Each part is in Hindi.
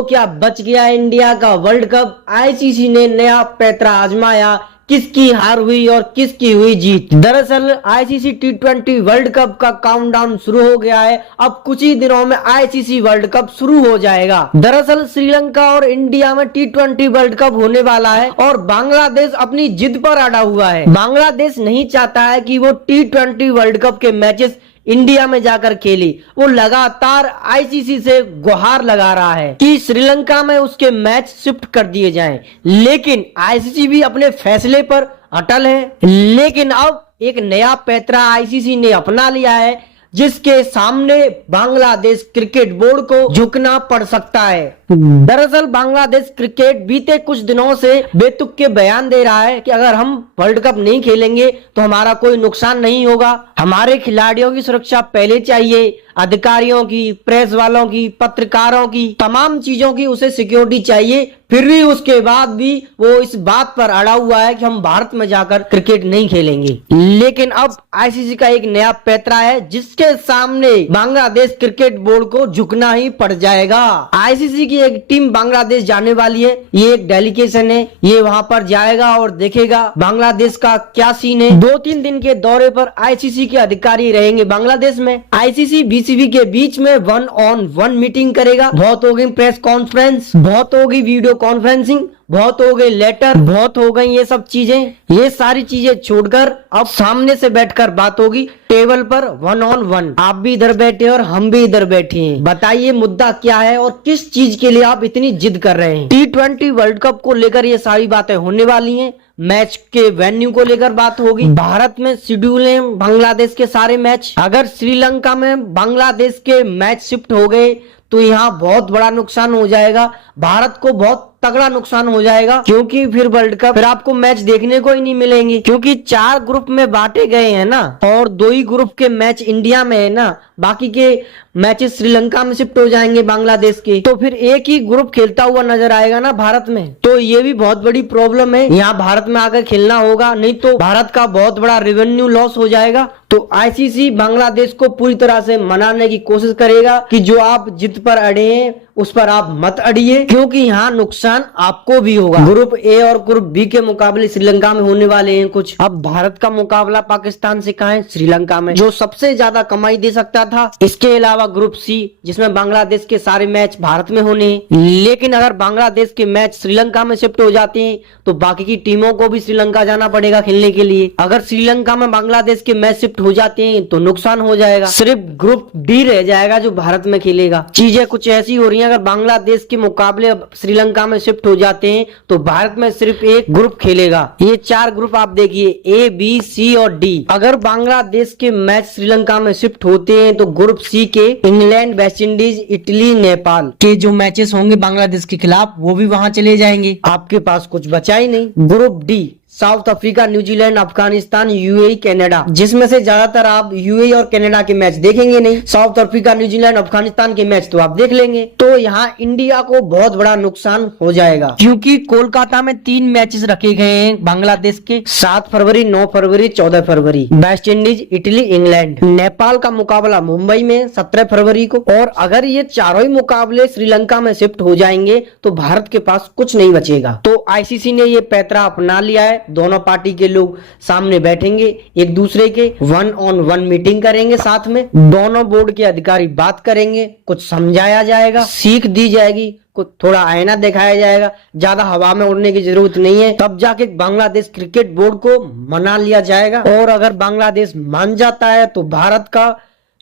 तो क्या बच गया इंडिया का वर्ल्ड कप? आईसीसी ने नया पैंतरा आजमाया, किसकी हार हुई और किसकी हुई जीत। दरअसल आईसीसी टी20 वर्ल्ड कप का काउंटडाउन शुरू हो गया है। अब कुछ ही दिनों में आईसीसी वर्ल्ड कप शुरू हो जाएगा। दरअसल श्रीलंका और इंडिया में टी20 वर्ल्ड कप होने वाला है और बांग्लादेश अपनी जिद पर अड़ा हुआ है। बांग्लादेश नहीं चाहता है कि वो टी20 वर्ल्ड कप के मैचेस इंडिया में जाकर खेली। वो लगातार आईसीसी से गुहार लगा रहा है कि श्रीलंका में उसके मैच शिफ्ट कर दिए जाएं, लेकिन आईसीसी भी अपने फैसले पर अटल है। लेकिन अब एक नया पैंतरा आईसीसी ने अपना लिया है, जिसके सामने बांग्लादेश क्रिकेट बोर्ड को झुकना पड़ सकता है। दरअसल बांग्लादेश क्रिकेट बीते कुछ दिनों से बेतुक के बयान दे रहा है कि अगर हम वर्ल्ड कप नहीं खेलेंगे तो हमारा कोई नुकसान नहीं होगा, हमारे खिलाड़ियों की सुरक्षा पहले चाहिए, अधिकारियों की, प्रेस वालों की, पत्रकारों की, तमाम चीजों की उसे सिक्योरिटी चाहिए। फिर भी उसके बाद भी वो इस बात पर अड़ा हुआ है कि हम भारत में जाकर क्रिकेट नहीं खेलेंगे। लेकिन अब आईसीसी का एक नया पैंतरा है, जिसके सामने बांग्लादेश क्रिकेट बोर्ड को झुकना ही पड़ जाएगा। आईसीसी की एक टीम बांग्लादेश जाने वाली है। ये एक डेलीगेशन है, ये वहां पर जाएगा और देखेगा बांग्लादेश का क्या सीन है। 2-3 दिन के दौरे पर आईसीसी के अधिकारी रहेंगे बांग्लादेश में। आईसीसी बीसीबी के बीच में 1-on-1 मीटिंग करेगा। बहुत होगी प्रेस कॉन्फ्रेंस, बहुत होगी वीडियो कॉन्फ्रेंसिंग, बहुत हो गई लेटर, बहुत हो गई ये सब चीजें। ये सारी चीजें छोड़कर अब सामने से बैठकर बात होगी, टेबल पर 1-on-1। आप भी इधर बैठे और हम भी इधर बैठे हैं। बताइए मुद्दा क्या है और किस चीज के लिए आप इतनी जिद कर रहे हैं। टी20 वर्ल्ड कप को लेकर ये सारी बातें होने वाली हैं। मैच के वेन्यू को लेकर बात होगी। भारत में शेड्यूल है बांग्लादेश के सारे मैच। अगर श्रीलंका में बांग्लादेश के मैच शिफ्ट हो गए तो यहाँ बहुत बड़ा नुकसान हो जाएगा, भारत को बहुत तगड़ा नुकसान हो जाएगा, क्योंकि फिर वर्ल्ड कप फिर आपको मैच देखने को ही नहीं मिलेंगे, क्योंकि 4 ग्रुप में बांटे गए हैं ना, और 2 ही ग्रुप के मैच इंडिया में है ना, बाकी के मैचेस श्रीलंका में शिफ्ट हो जाएंगे बांग्लादेश के। तो फिर एक ही ग्रुप खेलता हुआ नजर आएगा ना भारत में। तो ये भी बहुत बड़ी प्रॉब्लम है। यहाँ भारत में आकर खेलना होगा, नहीं तो भारत का बहुत बड़ा रेवेन्यू लॉस हो जाएगा। तो आईसीसी बांग्लादेश को पूरी तरह से मनाने की कोशिश करेगा कि जो आप जिद पर अड़े हैं उस पर आप मत अड़िए, क्योंकि यहाँ नुकसान आपको भी होगा। ग्रुप ए और ग्रुप बी के मुकाबले श्रीलंका में होने वाले हैं कुछ। अब भारत का मुकाबला पाकिस्तान से कहाँ है? श्रीलंका में, जो सबसे ज्यादा कमाई दे सकता था। इसके अलावा ग्रुप सी, जिसमें बांग्लादेश के सारे मैच भारत में होने हैं। लेकिन अगर बांग्लादेश के मैच श्रीलंका में शिफ्ट हो जाते हैं तो बाकी की टीमों को भी श्रीलंका जाना पड़ेगा खेलने के लिए। अगर श्रीलंका में बांग्लादेश के मैच शिफ्ट हो जाते हैं तो नुकसान हो जाएगा, सिर्फ ग्रुप डी रह जाएगा जो भारत में खेलेगा। चीजें कुछ ऐसी हो रही है, अगर बांग्लादेश के मुकाबले श्रीलंका में शिफ्ट हो जाते हैं तो भारत में सिर्फ एक ग्रुप खेलेगा। ये 4 ग्रुप आप देखिए, ए, बी, सी और डी। अगर बांग्लादेश के मैच श्रीलंका में शिफ्ट होते हैं तो ग्रुप सी के England, waste Indies, Italy, Nepal के जो मैचेस होंगे बांग्लादेश के खिलाफ वो भी वहां चले जाएंगे। आपके पास कुछ बचा ही नहीं। Group D, south Africa, New Zealand, Afghanistan, UAE, Canada, जिसमें से ज्यादातर आप यूएई और कनाडा के मैच देखेंगे नहीं। साउथ अफ्रीका, न्यूजीलैंड, अफगानिस्तान के मैच तो आप देख लेंगे। तो यहाँ इंडिया को बहुत बड़ा नुकसान हो जाएगा, क्योंकि कोलकाता में 3 मैचेस रखे गए हैं बांग्लादेश के, 7 फरवरी, 9 फरवरी, 14 फरवरी। West Indies, Italy, England. Nepal का मुकाबला मुंबई में 17 फरवरी को। और अगर ये चारों ही मुकाबले श्रीलंका में शिफ्ट हो जाएंगे तो भारत के पास कुछ नहीं बचेगा। तो आईसीसी ने ये पैंतरा अपना लिया है। दोनों पार्टी के लोग सामने बैठेंगे, एक दूसरे के 1-on-1 मीटिंग करेंगे, साथ में दोनों बोर्ड के अधिकारी बात करेंगे, कुछ समझाया जाएगा, सीख दी जाएगी, कुछ थोड़ा आईना दिखाया जाएगा। ज्यादा हवा में उड़ने की जरूरत नहीं है, तब जाके बांग्लादेश क्रिकेट बोर्ड को मना लिया जाएगा। और अगर बांग्लादेश मान जाता है तो भारत का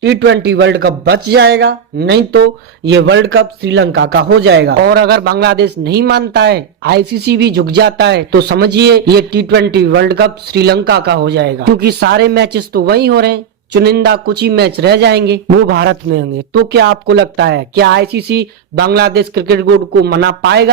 टी20 वर्ल्ड कप बच जाएगा, नहीं तो ये वर्ल्ड कप श्रीलंका का हो जाएगा। और अगर बांग्लादेश नहीं मानता है, आईसीसी भी झुक जाता है, तो समझिए ये टी20 वर्ल्ड कप श्रीलंका का हो जाएगा, क्योंकि सारे मैचेस तो वही हो रहे हैं, चुनिंदा कुछ ही मैच रह जाएंगे वो भारत में होंगे। तो क्या आपको लगता है क्या आईसीसी बांग्लादेश क्रिकेट बोर्ड को मना पाएगा?